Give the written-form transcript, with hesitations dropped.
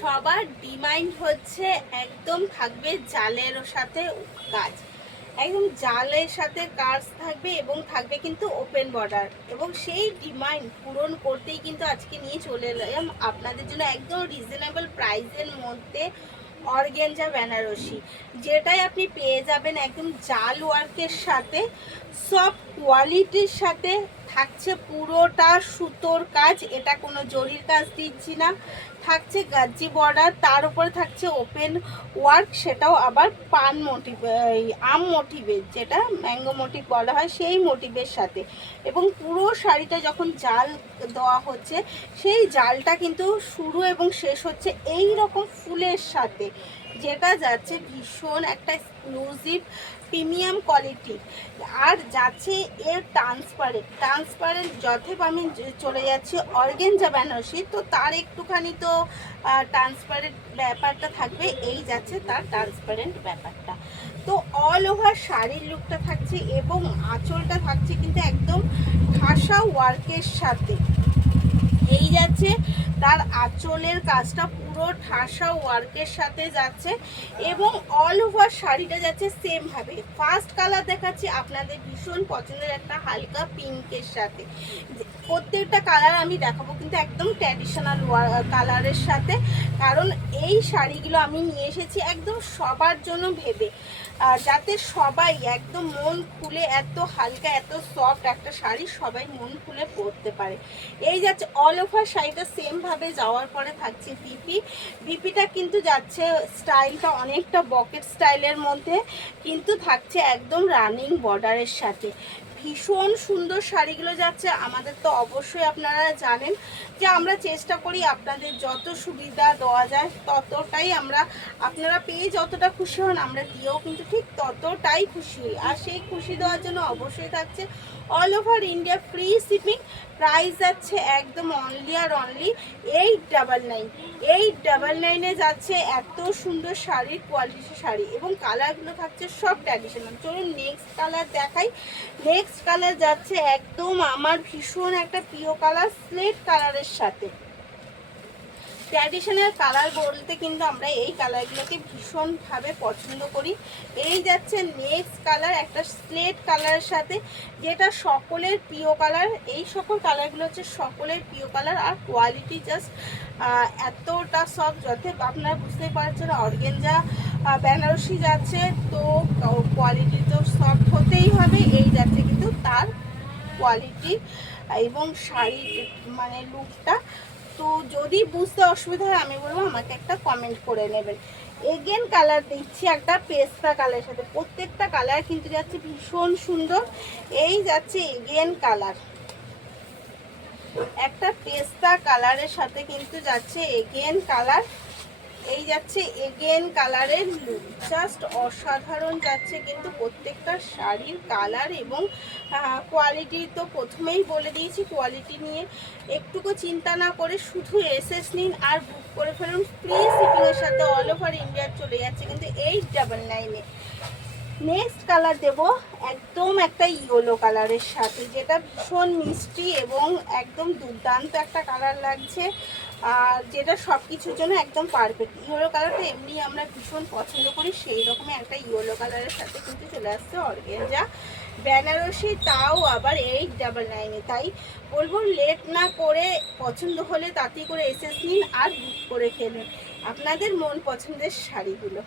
সবার ডিমান্ড হচ্ছে একদম থাকবে জালের সাথে কাজ, একদম জালের সাথে কাজ থাকবে এবং থাকবে কিন্তু ওপেন বর্ডার, এবং সেই ডিমান্ড পূরণ করতেই কিন্তু আজকে নিয়ে চলে এলাম আপনাদের জন্য একদম রিজনেবল প্রাইসের মধ্যে অর্গানজা বেনারসি, যেটাই আপনি পেয়ে যাবেন একদম জাল ওয়ার্কের সাথে, সব কোয়ালিটির সাথে থাকছে পুরোটা সুতোর কাজ, এটা কোনো জরির কাজ দিচ্ছি না, থাকছে গাজি বর্ডার, তার উপরে থাকছে ওপেন ওয়ার্ক, সেটাও আবার পান মোটিভ, আম মোটিভের, যেটা ম্যাঙ্গো মোটিভ বলা হয় সেই মোটিভের সাথে। এবং পুরো শাড়িটা যখন জাল দেওয়া হচ্ছে সেই জালটা কিন্তু শুরু এবং শেষ হচ্ছে এই রকম ফুলের সাথে, যেটা যাচ্ছে ভীষণ একটা এক্সক্লুসিভ প্রিমিয়াম কোয়ালিটি। আর যাচ্ছে এর ট্রান্সপারেন্ট যথেপ আমি চলে যাচ্ছি অর্গানজা বেনারসি, তো তার একটুখানি তো ট্রান্সপারেন্ট ব্যাপারটা থাকবে, এই যাচ্ছে তার ট্রান্সপারেন্ট ব্যাপারটা। তো অল ওভার শাড়ির লুকটা থাকছে এবং আঁচলটা থাকছে কিন্তু একদম ঠাসা ওয়ার্কের সাথে, এই যাচ্ছে তার আঁচলের কাজটা পুরো ঠাসা ওয়ার্কের সাথে যাচ্ছে, এবং অল ওভার শাড়িটা যাচ্ছে সেম ভাবে। ফার্স্ট কালার দেখাচ্ছি আপনাদের ভীষণ পছন্দের একটা হালকা পিঙ্কের সাথে, প্রত্যেকটা কালার আমি দেখাবো কিন্তু একদম ট্র্যাডিশনাল কালারের সাথে, কারণ এই শাড়িগুলো আমি নিয়ে এসেছি একদম সবার জন্য ভেবে, যাতে সবাই একদম মন খুলে, এত হালকা এত সফট একটা শাড়ি সবাই মন খুলে পরতে পারে। এই যাচ্ছে অল ওভার শাড়িটা সেম ভাবে যাওয়ার পরে থাকছে বিপিটা কিন্তু যাচ্ছে স্টাইলটা অনেকটা বকেট স্টাইলের মধ্যে, কিন্তু থাকছে একদম রানিং বর্ডারের সাথে। ভীষণ সুন্দর শাড়িগুলো যাচ্ছে। আমাদের তো অবশ্যই আপনারা জানেন যে আমরা চেষ্টা করি আপনাদের যত সুবিধা দেওয়া যায় ততটাই আমরা, আপনারা পেয়ে যতটা খুশি হন আমরা দিয়েও কিন্তু ঠিক ততটাই খুশি হই। আর সেই খুশি দেওয়ার জন্য অবশ্যই থাকছে all over India free shipping. Price যাচ্ছে একদম অনলি আর অনলি 899 যাচ্ছে এত সুন্দর শাড়ির কোয়ালিটি শাড়ি, এবং কালারগুলো থাকছে সব ট্র্যাডিশনাল। চলুন নেক্সট কালার দেখাই। নেক্সট কালার যাচ্ছে একদম আমার ভীষণ একটা প্রিয় কালার, স্লেট কালারের সাথে। ট্র্যাডিশনাল কালার বলতে কিন্তু আমরা এই কালারগুলোকে ভীষণভাবে পছন্দ করি। এই যাচ্ছে নেক্সট কালার একটা স্লেট কালারের সাথে, যেটা সকলের প্রিয় কালার। এই সকল কালারগুলো হচ্ছে সকলের প্রিয় কালার, আর কোয়ালিটি জাস্ট এতটা সফট, যাতে আপনারা বুঝতেই পারছেন অর্গানজা বেনারসি যাচ্ছে, তো কোয়ালিটি তো সফট হতেই হবে। এই যাচ্ছে কিন্তু তার কোয়ালিটি এবং শাড়ির মানে লুকটা। তো যদি বুঝতে অসুবিধা হয় আমি বলবো আমাকে একটা কমেন্ট করে নেবেন। এগেন কালার দিচ্ছি একটা পেস্তা কালারের সাথে, প্রত্যেকটা কালার কিন্তু যাচ্ছে ভীষণ সুন্দর। এই যাচ্ছে এগেন কালার একটা পেস্তা কালারের সাথে কিন্তু যাচ্ছে এগেন কালার, এই যাচ্ছে এগেন কালারের লুক, জাস্ট অসাধারণ যাচ্ছে কিন্তু প্রত্যেকটা শাড়ির কালার এবং কোয়ালিটি। তো প্রথমেই বলে দিয়েছি কোয়ালিটি নিয়ে একটুকু চিন্তা না করে শুধু এসএস নিন আর বুক করে ফেলুন, ফ্রি শিপিংয়ের সাথে অল ওভার ইন্ডিয়া চলে যাচ্ছে কিন্তু 899। নেক্সট কালার দেব একদম একটা ইয়েলো কালারের সাথে, যেটা ভীষণ মিষ্টি এবং একদম দুর্দান্ত একটা কালার লাগছে, আর যেটা সব কিছুর জন্য একদম পারফেক্ট। ইয়েলো কালারটা এমনি আমরা ভীষণ পছন্দ করি, সেই রকমই একটা ইয়েলো কালারের সাথে কিন্তু চলে আসছে অর্গানজা বেনারসি, তাও আবার 899। তাই বলবো লেট না করে পছন্দ হলে তাড়াতাড়ি করে এসএস নিন আর বুক করে ফেলুন আপনাদের মন পছন্দের শাড়িগুলো।